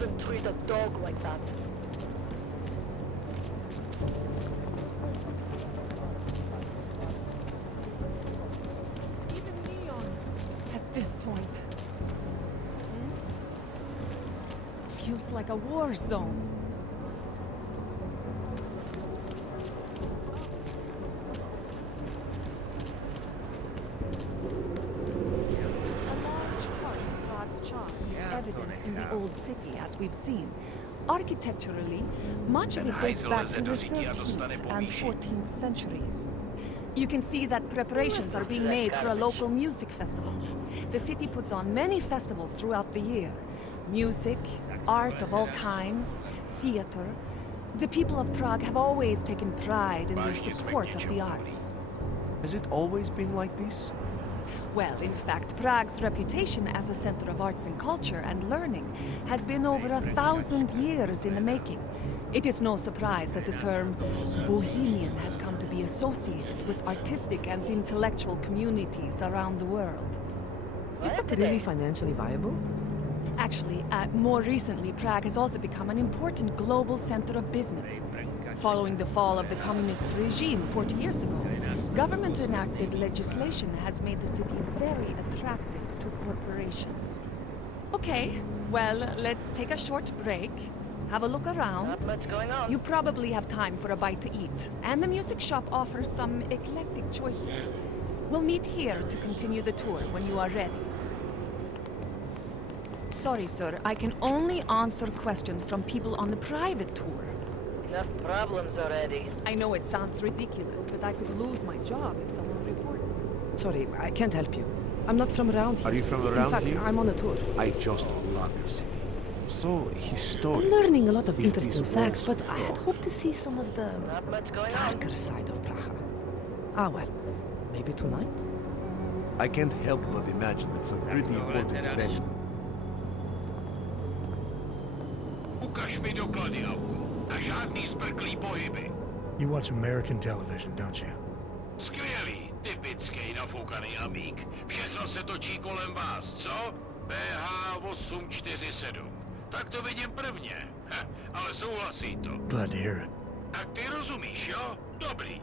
wouldn't treat a dog like that. Even Leon, at this point. Feels like a war zone. In the old city, as we've seen. Architecturally, much of it dates back to the 13th and 14th centuries. You can see that preparations are being made for a local music festival. The city puts on many festivals throughout the year. Music, art of all kinds, theater. The people of Prague have always taken pride in their support of the arts. Has it always been like this? Well, in fact, Prague's reputation as a center of arts and culture and learning has been over 1,000 years in the making. It is no surprise that the term Bohemian has come to be associated with artistic and intellectual communities around the world. Is that really financially viable? Actually, more recently, Prague has also become an important global center of business. Following the fall of the communist regime 40 years ago, government-enacted legislation has made the city very attractive to corporations. Okay, well, let's take a short break, have a look around. Not much going on. You probably have time for a bite to eat, and the music shop offers some eclectic choices. We'll meet here to continue the tour when you are ready. Sorry, sir, I can only answer questions from people on the private tour. Enough problems already. I know it sounds ridiculous, but I could lose my job if someone reports me. Sorry, I can't help you. I'm not from around here. Are you from around In fact, here? I'm on a tour. I just love your city. So historic. I'm learning a lot of If interesting these facts, walls but I had go. hoped to see some of the Not much going on. darker side of Praha. Ah well, maybe tonight? I can't help but imagine that some pretty important events. Ukaž mi doklady autu. A žádný zbrklý pohyby. You watch American television, don't you? Skvělý, typický nafoukaný amík. Všechno se točí kolem vás, co? BH 847. Tak to vidím prvně. Ale souhlasí to. Glad to hear it. Tak ty rozumíš, jo? Dobrý.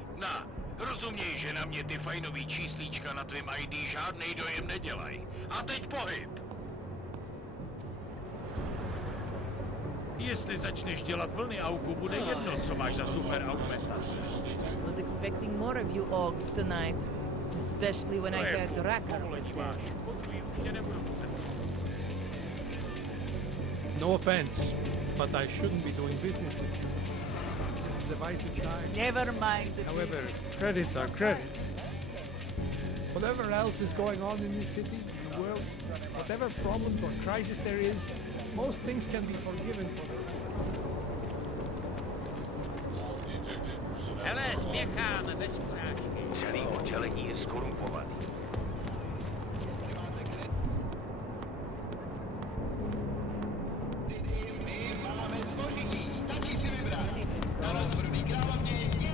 Rozuměj, že na mě ty fajnový číslíčka na tvým ID žádnej dojem nedělaj. A teď pohyb. Jestli začneš dělat vlny, Auku, bude jedno, co máš za super augmentaci. Was expecting more of you Augs tonight, especially when I heard the Racker was dead. No offense, but I shouldn't be doing business with you. The device is dying. Never mind the However, credits are credits. Whatever else is going on in this city, in the world, whatever problems or crisis there is, most things can be forgiven for them. Hele, spěcháme bez urážky. Celý oddělení je skorumpovaný.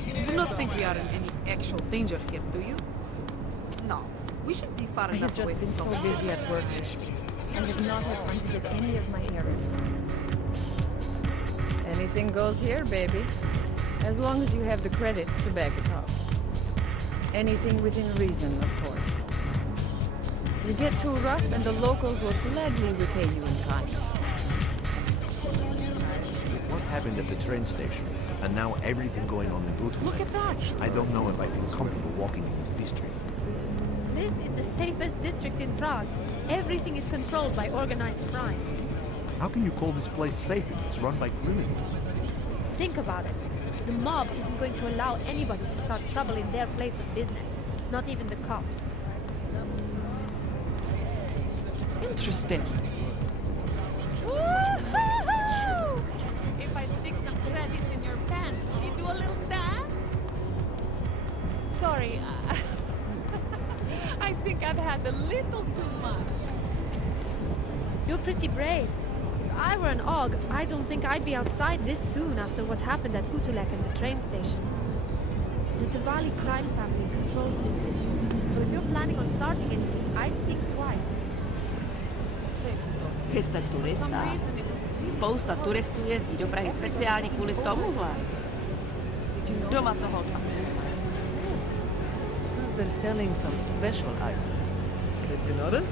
You do not think we are in any actual danger here, do you? No. We should be far I have enough away just been from so busy at work. I have not had time to get any of my errands. Anything goes here, baby. As long as you have the credits to back it up. Anything within reason, of course. You get too rough and the locals will gladly repay you in kind. With what happened at the train station, and now everything going on in Utrecht, Look at that! I don't know if I feel comfortable walking in this district. This is the safest district in Prague. Everything is controlled by organized crime. How can you call this place safe if it's run by criminals? Think about it. The mob isn't going to allow anybody to start trouble in their place of business. Not even the cops. Interesting. Woo-hoo-hoo! If I stick some credits in your pants, will you do a little dance? Sorry, I think I've had a little too much. You're pretty brave. If I were an Aug, I don't think I'd be outside this soon after what happened at Utulek and the train station. The Diwali crime family controls this district, so if you're planning on starting anything, I'd think twice. Pista For some turista. reason it was Spousta turistů jezdí do Prahy speciálně kvůli tomuhle. Doma toho asi. They're selling some special items. Did you notice?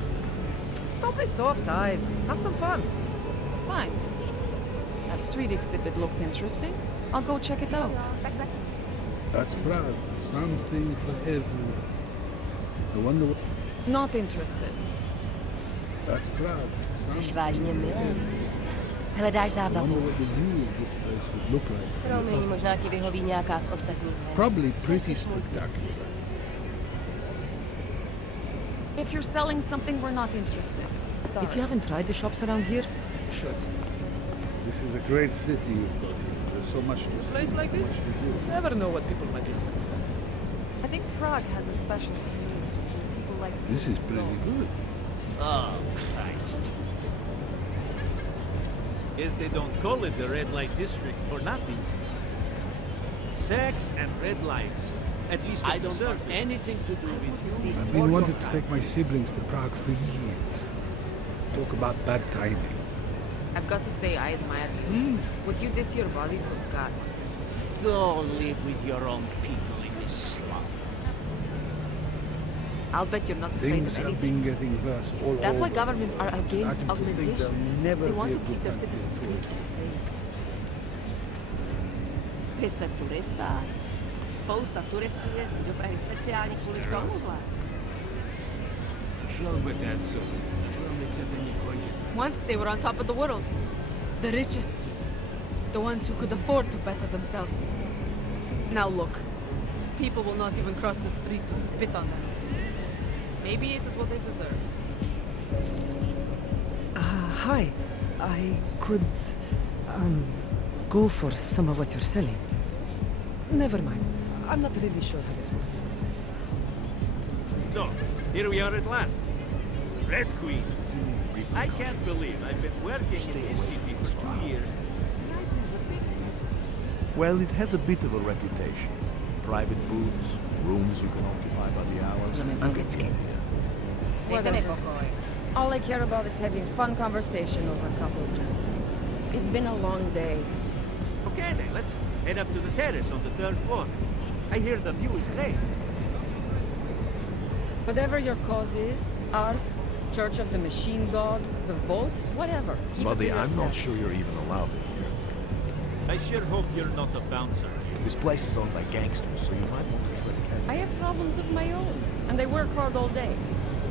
Don't be soft, Eidos. Have some fun. Fine. That street exhibit looks interesting. I'll go check it out. That's Prague. Something for everyone. I wonder what... Not interested. That's Prague. Jsi vážně milý. Hledáš I zábavu. wonder what the view of this place would look like. from the Promiň, top. možná ti vyhoví nějaká z ostatních her. Probably pretty spectacular. If you're selling something, we're not interested. Sorry. If you haven't tried the shops around here, you should. This is a great city you've got here. There's so much to A see, place like so this, much to do. you never know what people might be saying. I think Prague has a special thing. People like This is pretty good. Oh, Christ. Guess they don't call it the red light district for nothing. Sex and red lights. At least I don't want anything to do with you. I've been wanting to take my siblings to Prague for years. Talk about bad timing. I've got to say, I admire you. What you did to your body took guts. Go live with your own people in this slum. I'll bet you're not afraid Things of have anything. been getting worse all That's over. why governments are I'm against starting to think augmentation. they'll never They be want a to keep good their country citizens at all. rich and Vy jste turista. Spousta turistů jezdí do Prahy speciálně kvůli tomuhle. Once they were on top of the world. The richest. The ones who could afford to better themselves. Now look. People will not even cross the street to spit on them. Maybe it is what they deserve. Hi. I could, go for some of what you're selling. Never mind. I'm not really sure how this works. So, here we are at last. Red Queen. I can't believe I've been working in this city for 2 years. Well, it has a bit of a reputation. Private booths, rooms you can occupy by the hour. Rozumím anglicky. Dejte mi pokoj. All I care about is having fun conversation over a couple of drinks. It's been a long day. Okay then, let's head up to the terrace on the 3rd floor. I hear the view is great. Whatever your cause is, ARC, Church of the Machine God, the vote, whatever. Keep it Buddy, to I'm yourself. not sure you're even allowed in here. I sure hope you're not a bouncer. This place is owned by gangsters, so you might want to tread carefully. I have problems of my own, and I work hard all day.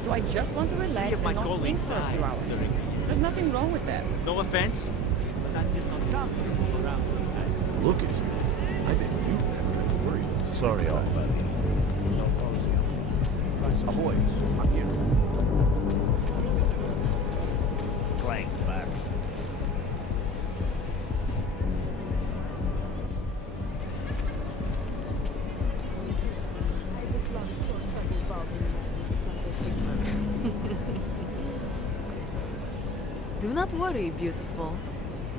So I just want to relax If my and not think colleagues for a few die hours. during There's nothing wrong with that. No offense, but I'm just not comfortable around you guys. Look at you. I didn't knew that. Don't worry. Sorry, old buddy. No fauzi. Ahoy. I'm here. Flank back. Do not worry, beautiful.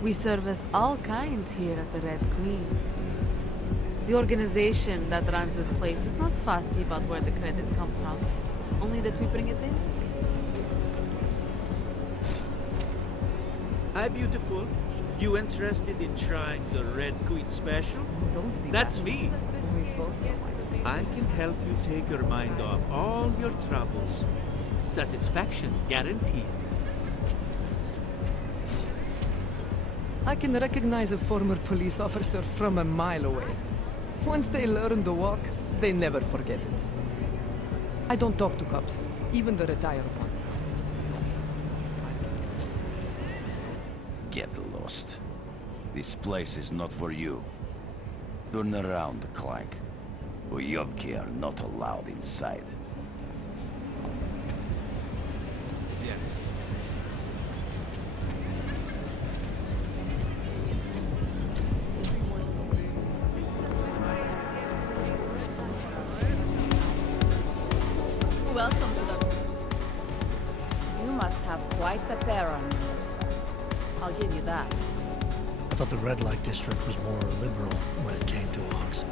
We service all kinds here at the Red Queen. The organization that runs this place is not fussy about where the credits come from, only that we bring it in. Hi, beautiful. You interested in trying the Red Queen special? That's me. I can help you take your mind off all your troubles. Satisfaction guaranteed. I can recognize a former police officer from a mile away. Once they learn to walk, they never forget it. I don't talk to cops, even the retired one. Get lost. This place is not for you. Turn around, Clank. Uyovki are not allowed inside. Yes. Welcome to the... You must have quite the pair on you, mister. I'll give you that. I thought the red light district was more liberal when it came to Ox.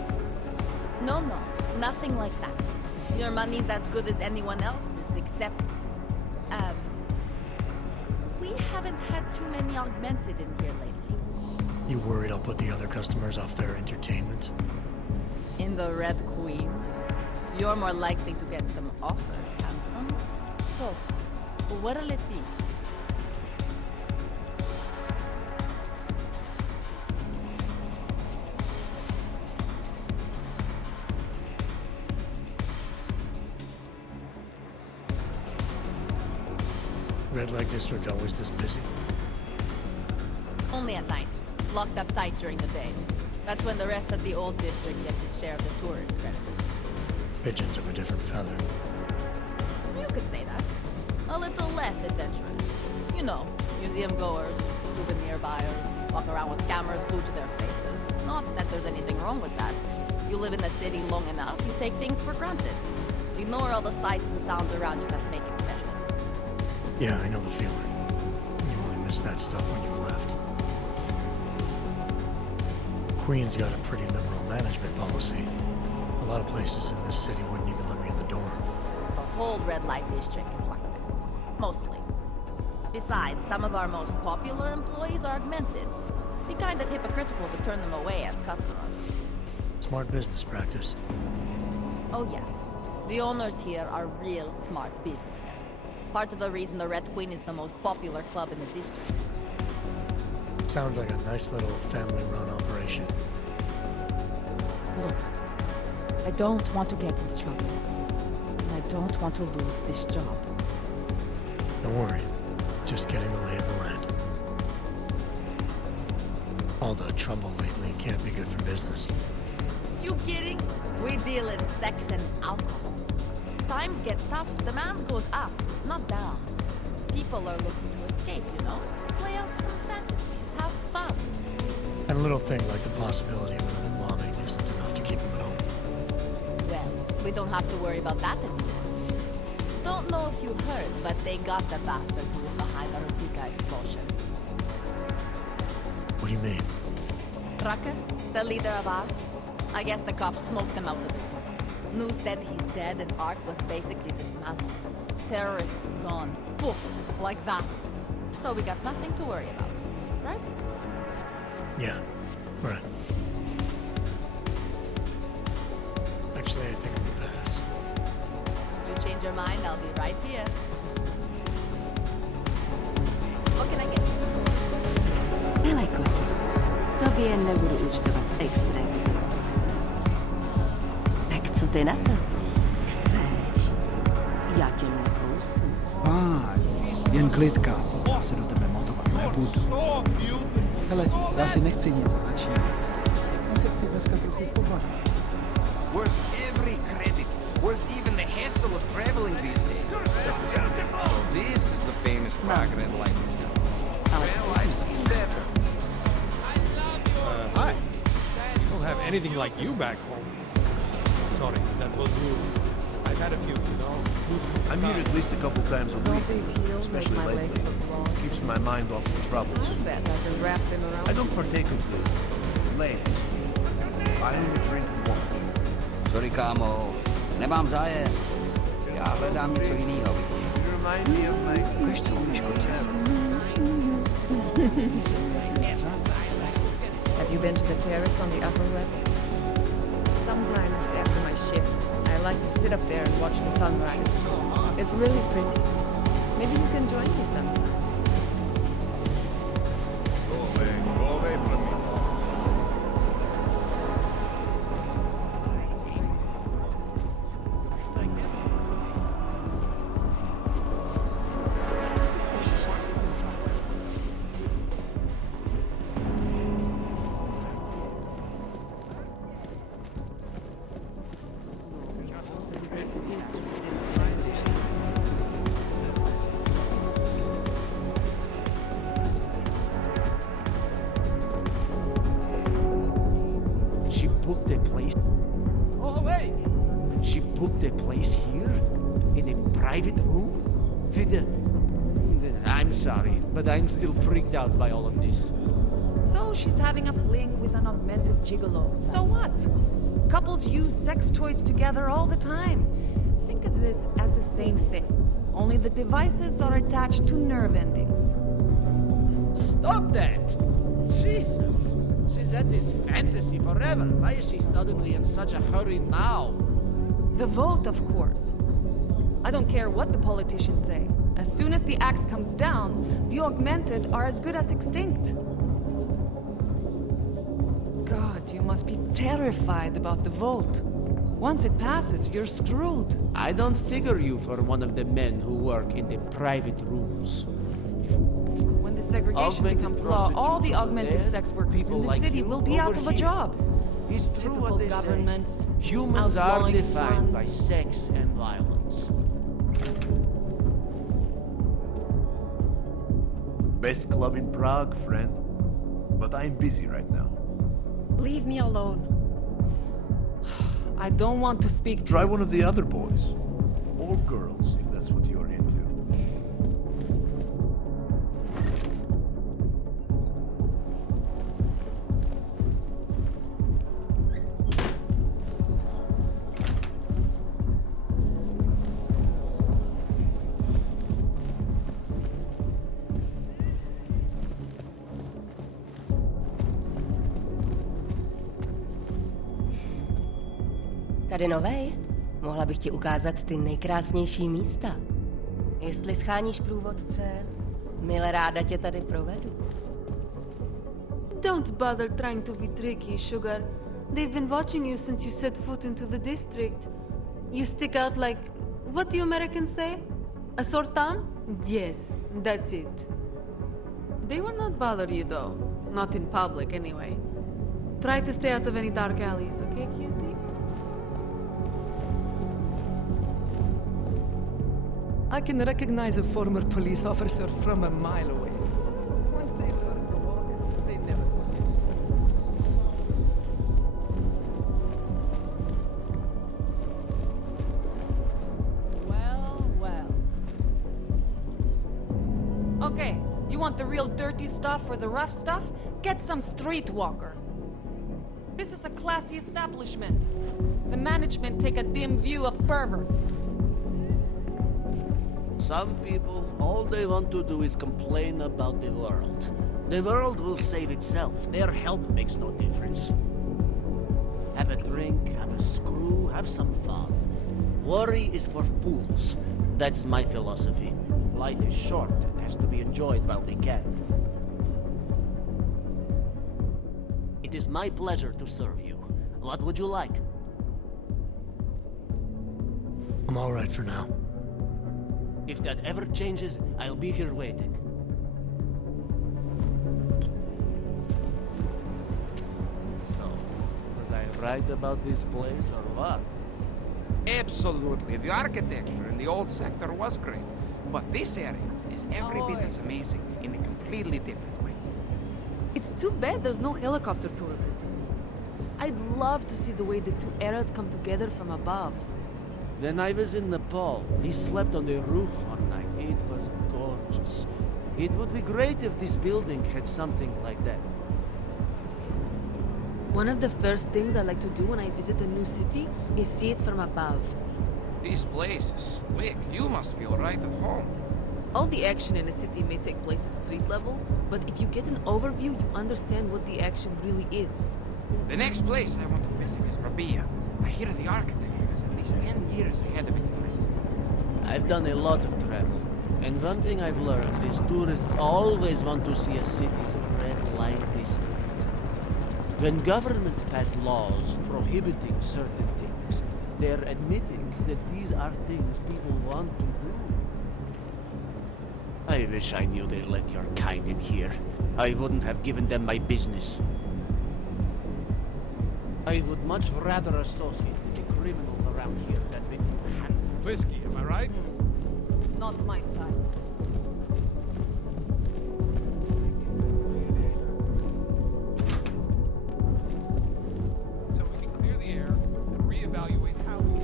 No, nothing like that. Your money's as good as anyone else's, except, We haven't had too many augmented in here lately. You worried I'll put the other customers off their entertainment? In the Red Queen, you're more likely to get some offers, handsome. So, what'll it be? Red light district always this busy? Only at night. Locked up tight during the day. That's when the rest of the old district gets its share of the tourist credits. Pigeons of a different feather. You could say that. A little less adventurous. You know, museum goers, souvenir buyers, walk around with cameras glued to their faces. Not that there's anything wrong with that. You live in the city long enough, you take things for granted. Ignore all the sights and sounds around you that make it special. Yeah, I know the feeling. You only miss that stuff when you've left. Queen's got a pretty liberal management policy. A lot of places in this city wouldn't even let me in the door. The whole red light district is like that. Mostly. Besides, some of our most popular employees are augmented. Be kind of hypocritical to turn them away as customers. Smart business practice. Oh yeah. The owners here are real smart businessmen. Part of the reason the Red Queen is the most popular club in the district. Sounds like a nice little family-run operation. Look, I don't want to get into trouble. And I don't want to lose this job. Don't worry. Just getting the lay of the land. All the trouble lately can't be good for business. You kidding? We deal in sex and alcohol. Times get tough, demand goes up, not down. People are looking to escape, you know? Play out some fantasies, have fun. And a little thing like the possibility of another bombing isn't enough to keep them at home. Well, we don't have to worry about that anymore. Don't know if you heard, but they got the bastard who was behind the Rosika explosion. What do you mean? Raka, the leader of ARC. I guess the cops smoked him out of his home. Nu said he's dead and ARC was basically dismantled. Terrorists gone. Poof, like that. So we got nothing to worry about, right? Yeah, right. Actually, I think I'm gonna pass. If you change your mind, I'll be right here. What can I get you? Pelekoti. Tobie nebudu účtovat extra vděčnost. Tak co ty na to? Chceš? Já tě nekousnu. Jen klid, kámo. Já se do tebe motovat nebudu. Hele, já si nechci nic začít. On se chce dneska trochu pobavit. Worth every credit. Worth even the hassle of traveling these days. So this is the famous Prague red light district. Well, I've seen better. Hi. We don't have anything like you back home. Sorry, that was rude. I've had a few, you know. I'm here at least a couple times a week, especially lately. Keeps my mind off the troubles. I don't partake of the lanes. I only drink and watch. Sorry, kámo, nemám zájem. Já hledám něco jiného. Ukaž, co umíš, kotě. Have you been to the terrace on the upper level? Sometimes after my shift, I like to sit up there and watch the sunrise. It's really pretty. Maybe you can join me sometime. Go away from me. She booked a place. Oh, wait! She booked a place here? In a private room? With a... I'm sorry, but I'm still freaked out by all of this. So she's having a fling with an augmented gigolo. So what? Couples use sex toys together all the time. Think of this as the same thing. Only the devices are attached to nerve endings. stop that! Jesus! She's had this fantasy forever. Why is she suddenly in such a hurry now? The vote, of course. I don't care what the politicians say. As soon as the axe comes down, the augmented are as good as extinct. God, you must be terrified about the vote. Once it passes, you're screwed. I don't figure you for one of the men who work in the private rooms. When the segregation becomes law, all the augmented sex workers in the city will be out of a job. It's true Typical what they governments. say. Humans are outlawing defined fun. by sex and violence. Best club in Prague, friend. But I'm busy right now. Leave me alone. I don't want to speak to Try one of the other boys. Or girls, if that's what you're into. Tady novej? Mohla bych ti ukázat ty nejkrásnější místa. Jestli scháníš průvodce, mile ráda tě tady provedu. Don't bother trying to be tricky, Sugar. They've been watching you since you set foot into the district. You stick out like... What do Americans say? A sore thumb? Yes, that's it. They will not bother you, though. Not in public, anyway. Try to stay out of any dark alleys, okay, cutie? I can recognize a former police officer from a mile away. Once they learn to walk, they never forget. Well, well. Okay, you want the real dirty stuff or the rough stuff? Get some streetwalker. This is a classy establishment. The management take a dim view of perverts. Some people, all they want to do is complain about the world. The world will save itself. Their help makes no difference. Have a drink, have a screw, have some fun. Worry is for fools. That's my philosophy. Life is short and has to be enjoyed while we can. It is my pleasure to serve you. What would you like? I'm all right for now. If that ever changes, I'll be here waiting. So, was I right about this place or what? Absolutely. The architecture in the old sector was great. But this area is every bit as amazing in a completely different way. It's too bad there's no helicopter tourism. I'd love to see the way the two eras come together from above. When I was in Nepal, we slept on the roof one night. It was gorgeous. It would be great if this building had something like that. One of the first things I like to do when I visit a new city is see it from above. This place is slick. You must feel right at home. All the action in a city may take place at street level, but if you get an overview, you understand what the action really is. The next place I want to visit is Rabia. I hear the architecture is at least 10 years ahead of its time. I've done a lot of travel, and one thing I've learned is tourists always want to see a city's red light district. When governments pass laws prohibiting certain things, they're admitting that these are things people want to do. I wish I knew they let your kind in here. I wouldn't have given them my business. I would much rather associate with the criminals around here than with the hand. Whiskey, am I right? Not my style. So we can clear the air and reevaluate how we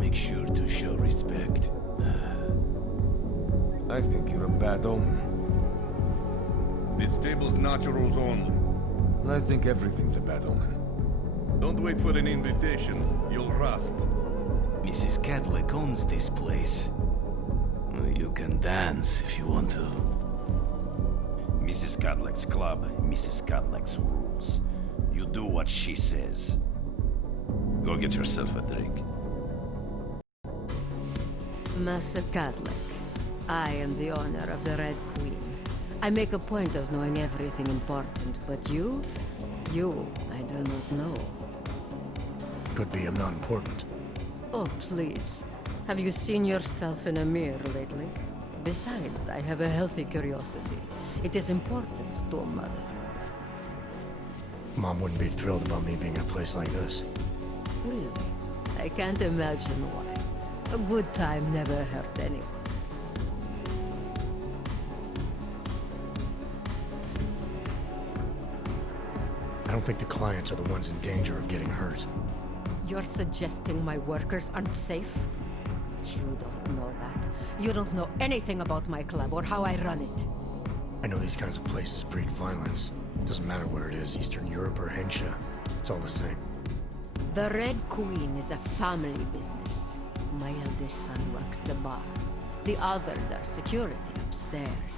Make sure to show respect. I think you're a bad omen. This table's naturals only. I think everything's a bad omen. Don't wait for an invitation. You'll rust. Mrs. Cadillac owns this place. You can dance if you want to. Mrs. Cadlec's club, Mrs. Cadlec's rules. You do what she says. Go get yourself a drink. Master Cadlic, I am the owner of the Red Queen. I make a point of knowing everything important, but you, I do not know. Could be I'm not important. Oh, please. Have you seen yourself in a mirror lately? Besides, I have a healthy curiosity. It is important to a mother. Mom wouldn't be thrilled about me being in a place like this. Really? I can't imagine why. A good time never hurt anyone. I don't think the clients are the ones in danger of getting hurt. You're suggesting my workers aren't safe? But you don't know that. You don't know anything about my club or how I run it. I know these kinds of places breed violence. Doesn't matter where it is, Eastern Europe or Hensha. It's all the same. The Red Queen is a family business. My eldest son works the bar. The other does security upstairs.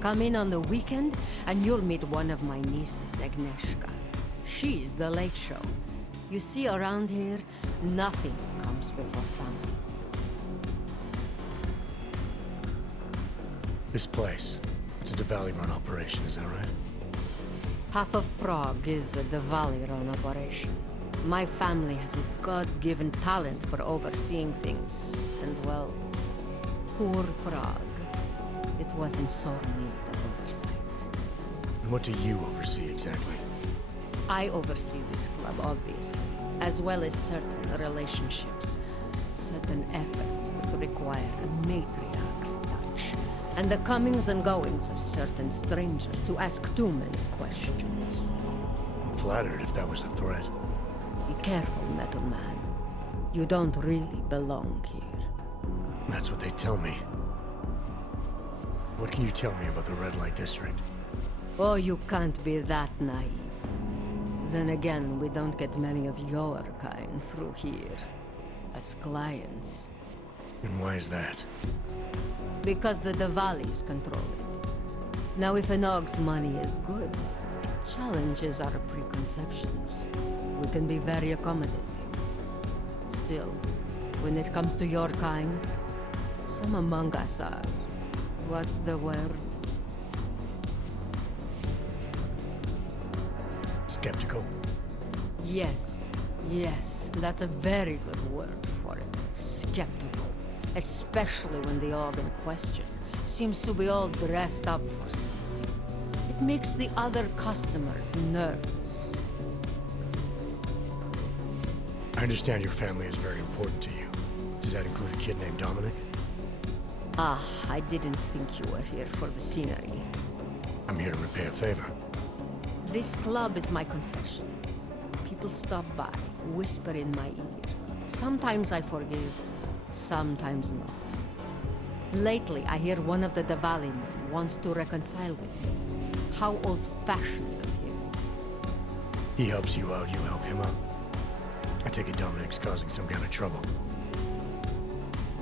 Come in on the weekend, and you'll meet one of my nieces, Agnieszka. She's the late show. You see, around here, nothing comes before family. This place, it's a Diwali-run operation, is that right? Half of Prague is a Diwali-run operation. My family has a God-given talent for overseeing things. And well, poor Prague. It was in sore need of oversight. And what do you oversee exactly? I oversee this club, obviously, as well as certain relationships, certain efforts that require a matriarch's touch, and the comings and goings of certain strangers who ask too many questions. I'm flattered if that was a threat. Be careful, Metal Man. You don't really belong here. That's what they tell me. What can you tell me about the Red Light District? Oh, you can't be that naive. Then again, we don't get many of your kind through here, as clients. And why is that? Because the Diwalis control it. Now, if an Og's money is good, it challenges our preconceptions. We can be very accommodating. Still, when it comes to your kind, some among us are... what's the word? Skeptical? Yes, that's a very good word for it. Skeptical. Especially when the Og in question seems to be all dressed up for something. It makes the other customers nervous. I understand your family is very important to you. Does that include a kid named Dominic? Ah, I didn't think you were here for the scenery. I'm here to repay a favor. This club is my confession. People stop by, whisper in my ear. Sometimes I forgive, sometimes not. Lately, I hear one of the Diwali men wants to reconcile with me. How old-fashioned of him. He helps you out, you help him out. I take it Dominic's causing some kind of trouble.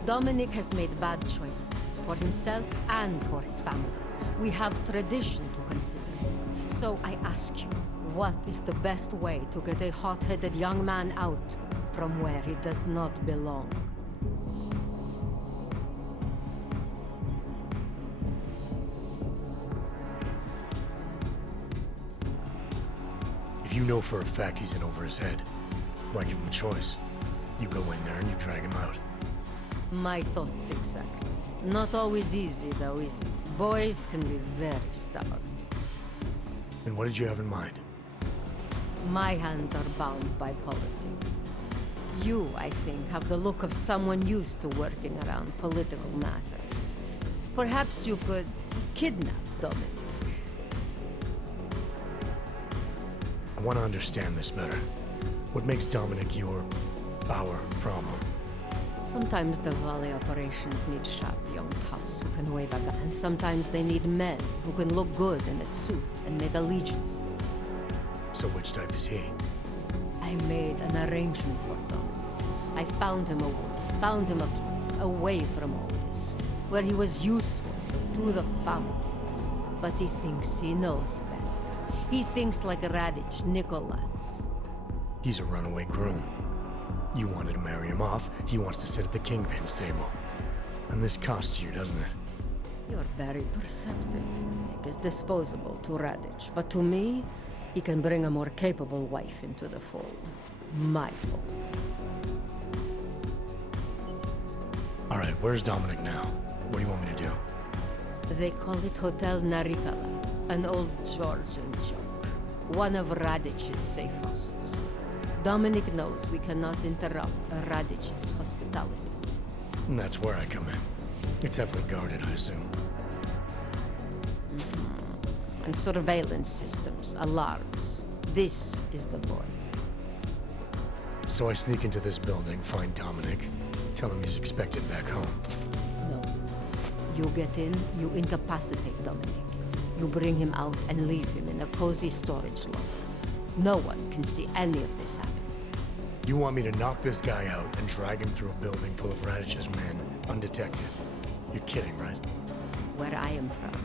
Dominic has made bad choices, for himself and for his family. We have tradition to consider. So I ask you, what is the best way to get a hot-headed young man out from where he does not belong? If you know for a fact he's in over his head, why give him a choice? You go in there and you drag him out. My thoughts exactly. Not always easy, though, is it? Boys can be very stubborn. And what did you have in mind? My hands are bound by politics. You, I think, have the look of someone used to working around political matters. Perhaps you could kidnap Dominic. I want to understand this better. What makes Dominic our problem? Sometimes the Valley operations need sharp young toughs who can wave a gun, and sometimes they need men who can look good in a suit and make allegiances. So which type is he? I made an arrangement for Dominic. I found him a woman, found him a place, away from all this, where he was useful to the family. But he thinks he knows better. He thinks like Radich Nikolats. He's a runaway groom. You wanted to marry him off, he wants to sit at the kingpin's table. And this costs you, doesn't it? You're very perceptive. Nick is disposable to Radich, but to me, he can bring a more capable wife into the fold. My fold. All right, where's Dominic now? What do you want me to do? They call it Hotel Narikala, an old Georgian joke. One of Radich's safe houses. Dominic knows we cannot interrupt Radich's hospitality. And that's where I come in. It's heavily guarded, I assume. And surveillance systems, alarms. This is the boy. So I sneak into this building, find Dominic, tell him he's expected back home. No. You get in, you incapacitate Dominic. You bring him out and leave him in a cozy storage loft. No one can see any of this happen. You want me to knock this guy out and drag him through a building full of Radich's men, undetected? You're kidding, right? Where I am from,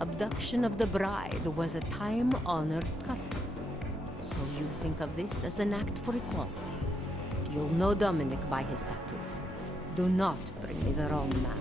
abduction of the bride was a time-honored custom. So you think of this as an act for equality. You'll know Dominic by his tattoo. Do not bring me the wrong man.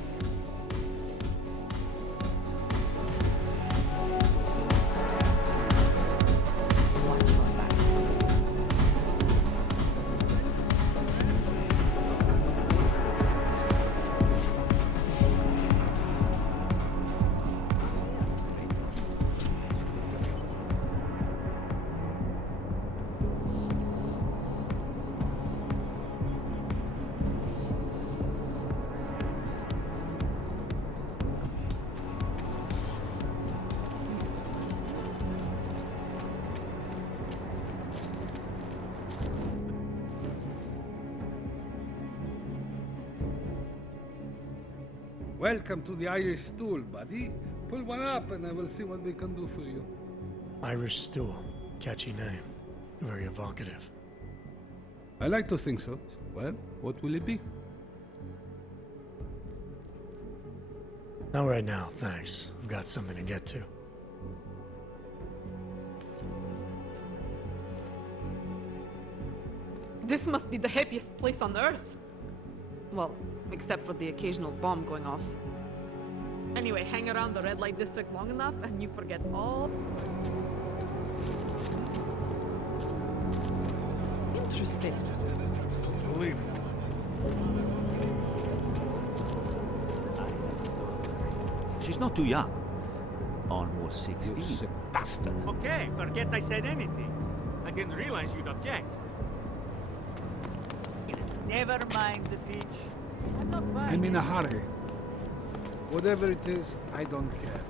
Welcome to the Irish stool, buddy. Pull one up and I will see what we can do for you. Irish stool. Catchy name. Very evocative. I like to think so. Well, what will it be? Not right now, thanks. I've got something to get to. This must be the happiest place on Earth. Well, except for the occasional bomb going off. Anyway, hang around the red light district long enough and you forget all... Interesting. Believe me. She's not too young. Almost 16. You sick bastard. Okay, forget I said anything. I didn't realize you'd object. Never mind the peach. I'm in a hurry. Whatever it is, I don't care.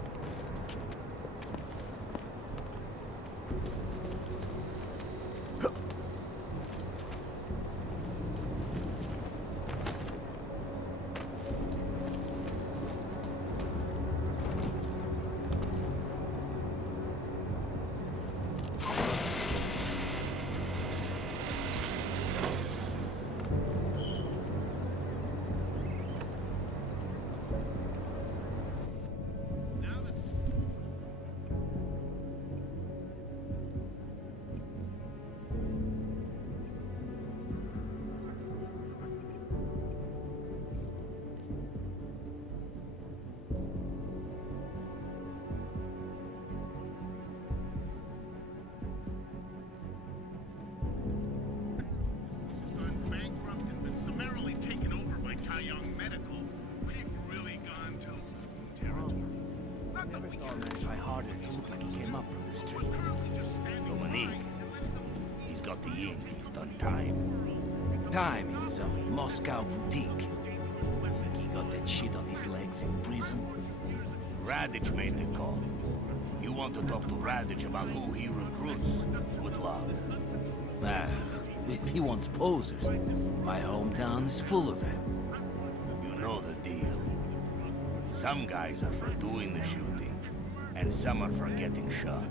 Try harder when he came up from the streets. Dominique, he's got the ink, he's done time. Time in some Moscow boutique. Think he got that shit on his legs in prison? Radich made the call. You want to talk to Radich about who he recruits? Good luck. Ah, if he wants posers, my hometown is full of them. You know the deal. Some guys are for doing the shooting, and some are for getting shot.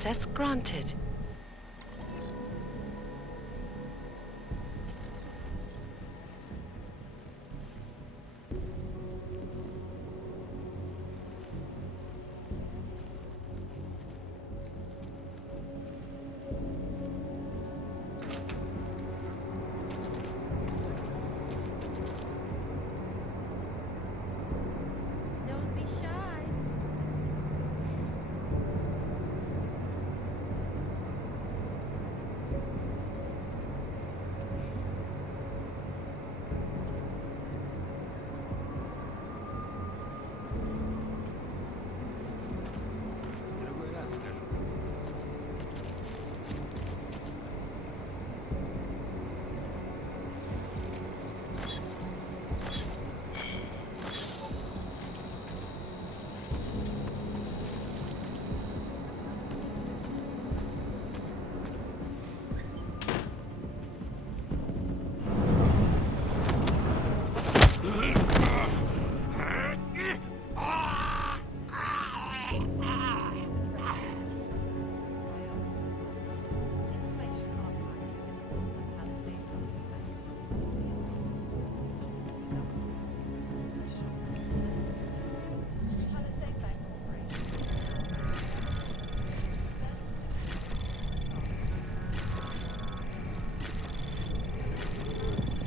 Access granted. Don't be shy.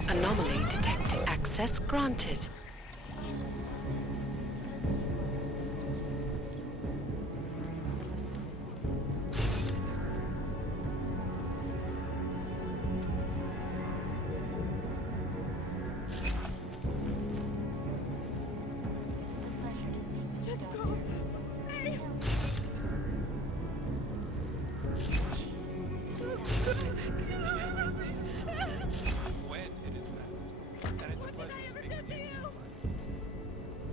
Anomaly detected. Access granted. Just go. Hey. When it is fast. And it's a pleasure to speak with you.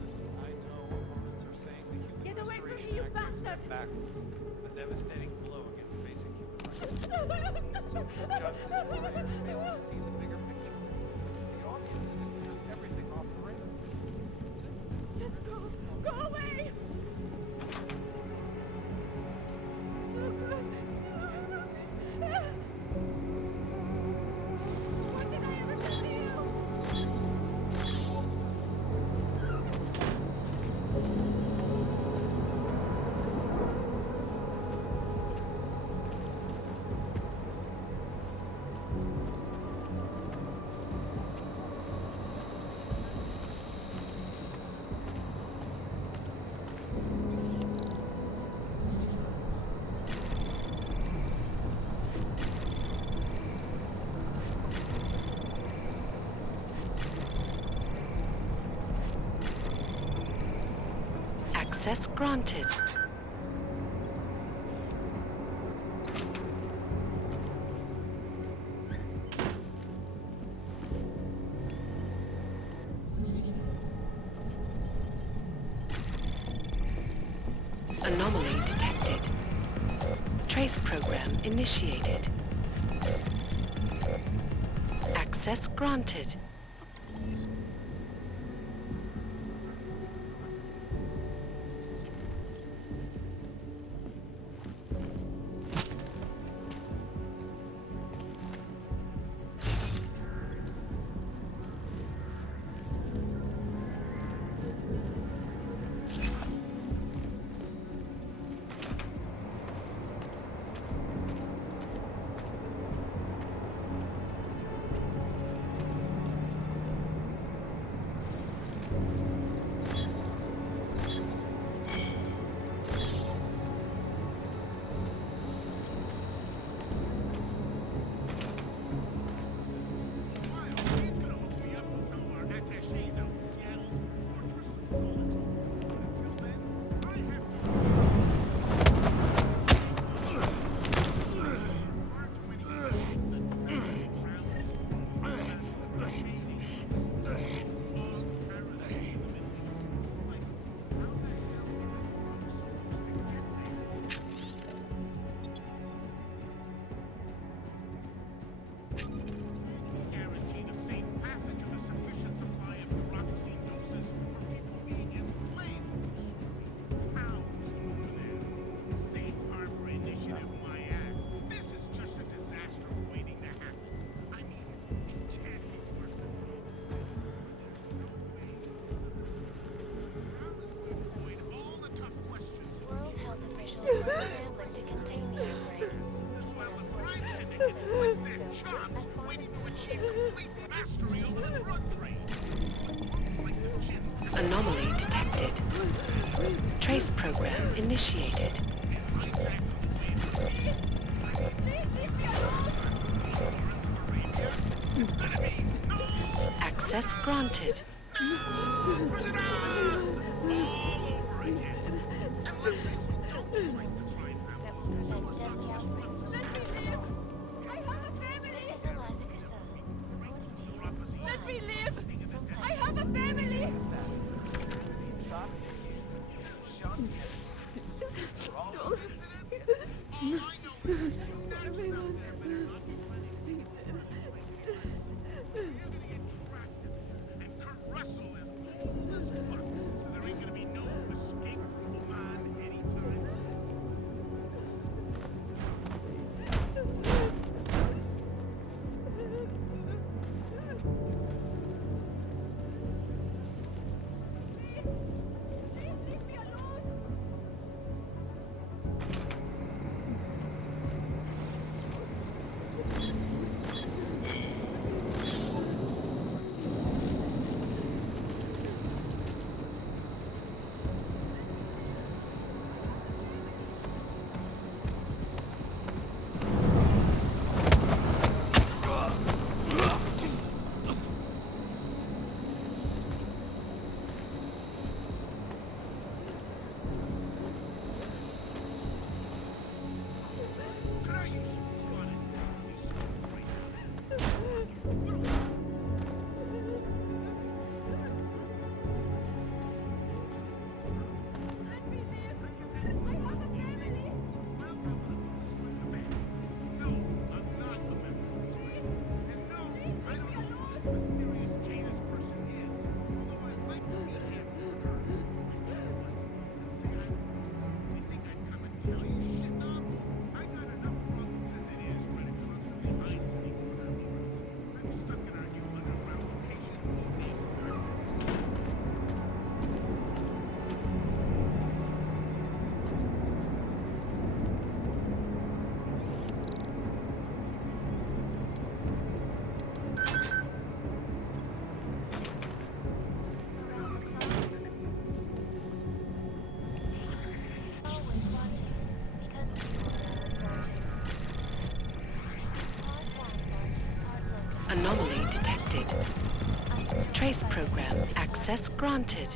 Listen, I know opponents are saying the Human Get away from Restoration me, you Act is a step bastard! backwards, a devastating blow against basic human rights. Social justice warriors fail to see the bigger picture. The audience turns everything off the rails. Just go. Go away. What did I ever do to you? Access granted. Anomaly detected. Trace program initiated. Access granted. Anomaly detected. Trace program initiated. Access granted. Let me live! I have a family! Anomaly detected. Trace program access granted.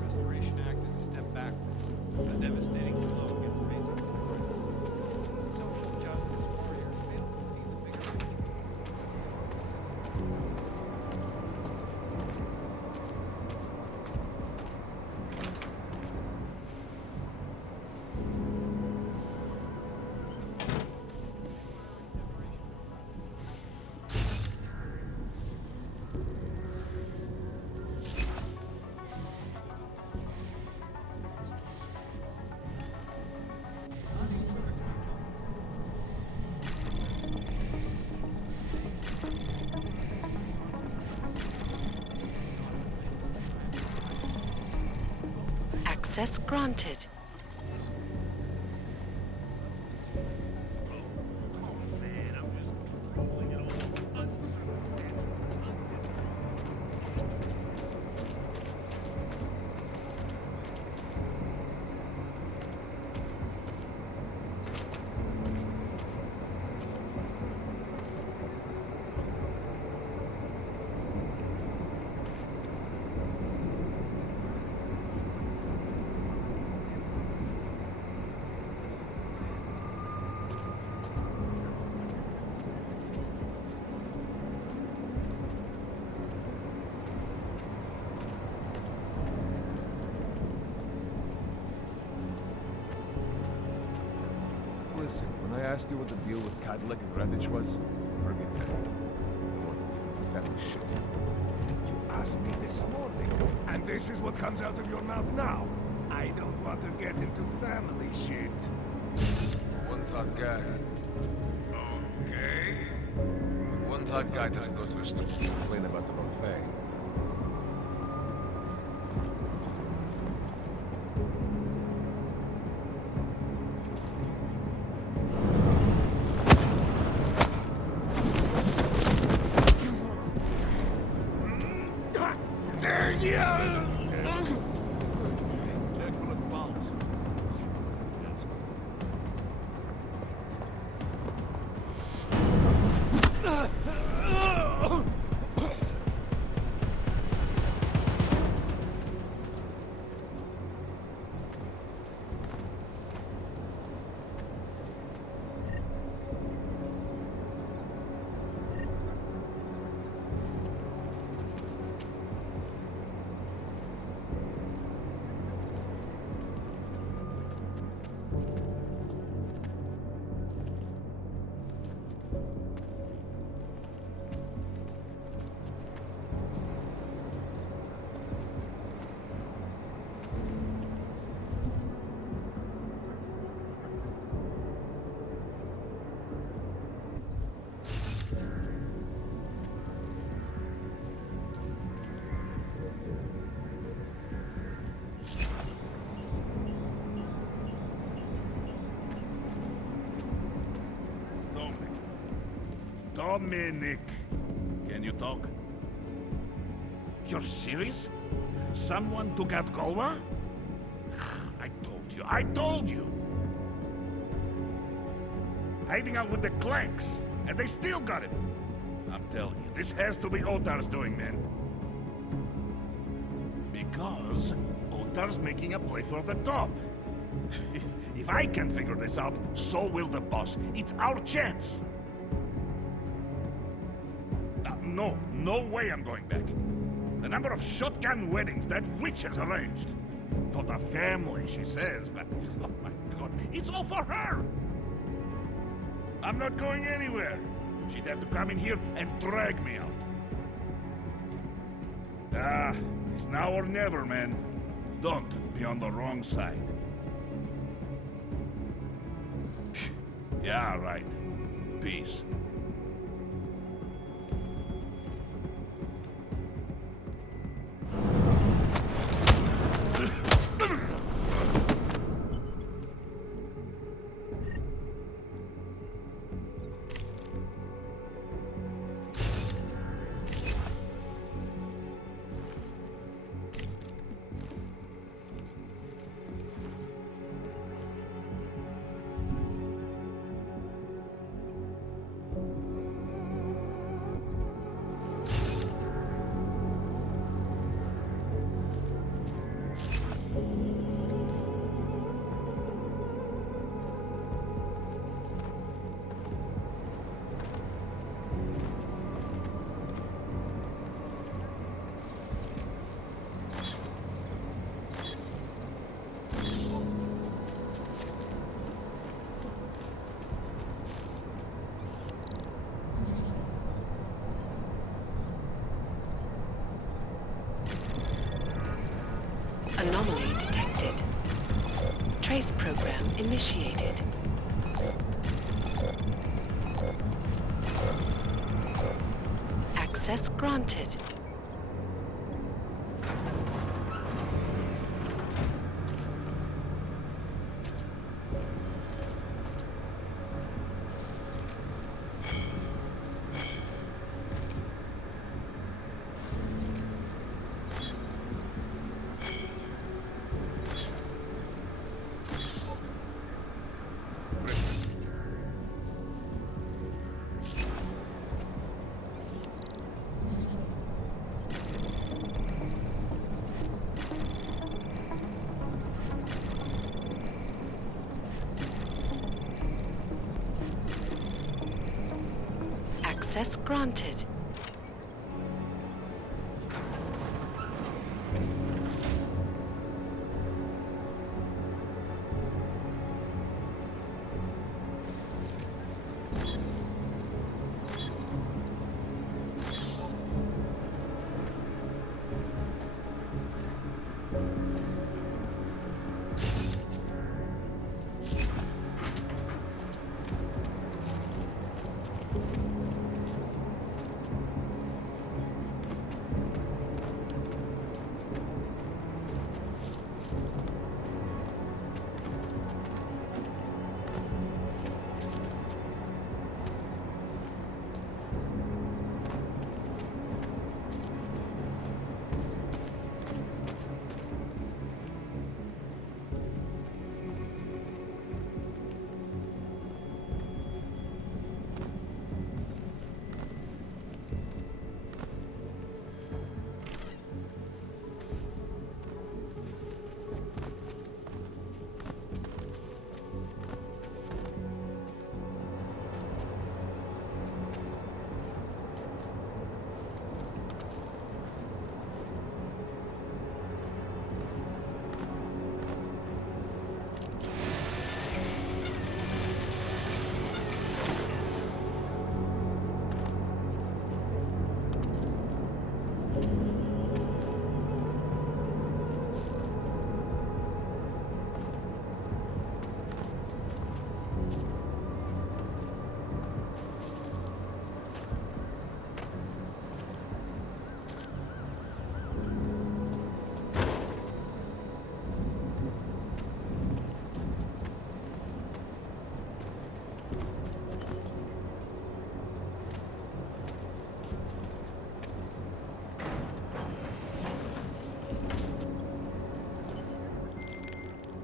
Restoration Act is a step backwards, a devastating blow against basic rights. Social justice warriors fail to see the bigger picture. Access granted. Listen, when I asked you what the deal with Cadillac and Redditch was, forget that. I want to deal with the family shit. You asked me this morning, and this is what comes out of your mouth now. I don't want to get into family shit. one-thought guy. Okay. One-thought guy doesn't go to a store to complain about the buffet. Dominic, can you talk? You're serious? Someone took out Golwa? I told you! Hiding out with the Clanks, and they still got him! I'm telling you, this has to be Otar's doing, man. Because Otar's making a play for the top. If I can figure this out, so will the boss. It's our chance! No way I'm going back. The number of shotgun weddings that witch has arranged. For the family, she says, but oh my god, it's all for her! I'm not going anywhere. She'd have to come in here and drag me out. It's now or never, man. Don't be on the wrong side. Yeah, right. Peace. Anomaly detected. Trace program initiated. Access granted. Access granted.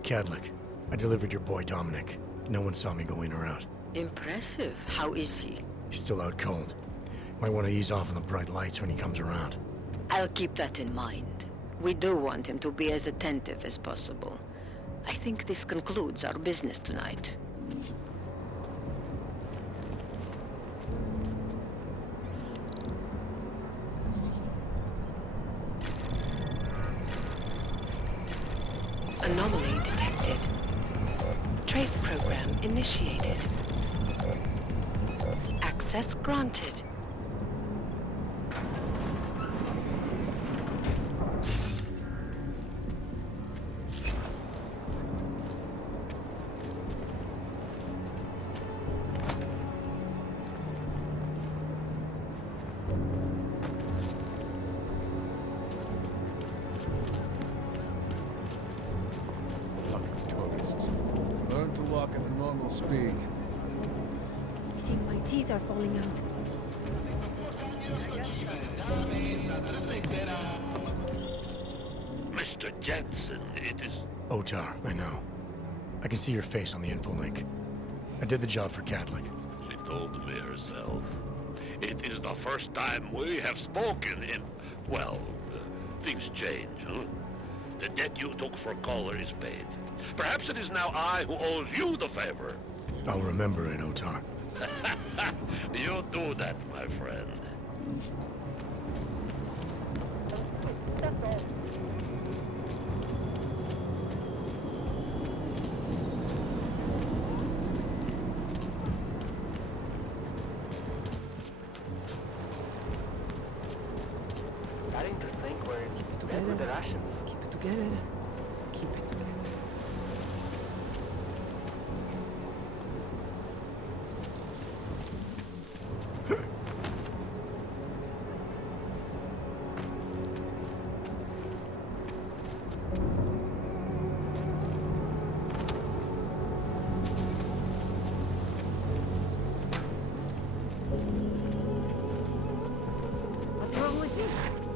Cadlick, I delivered your boy Dominic. No one saw me go in or out. Impressive. How is he? He's still out cold. Might want to ease off on the bright lights when he comes around. I'll keep that in mind. We do want him to be as attentive as possible. I think this concludes our business tonight. Anomaly detected. Trace program initiated. Access granted. Learn to walk at a normal speed. I think my teeth are falling out. Mr. Jensen, it is... Otar, I know. I can see your face on the info link. I did the job for Cadlick. She told me herself. It is the first time we have spoken in... Well, things change, huh? The debt you took for Caller is paid. Perhaps it is now I who owes you the favor. I'll remember it, Otar. You do that, my friend. That's all. Starting to think we're dead with the Russians. Keep it together. Keep it together. What's wrong with you?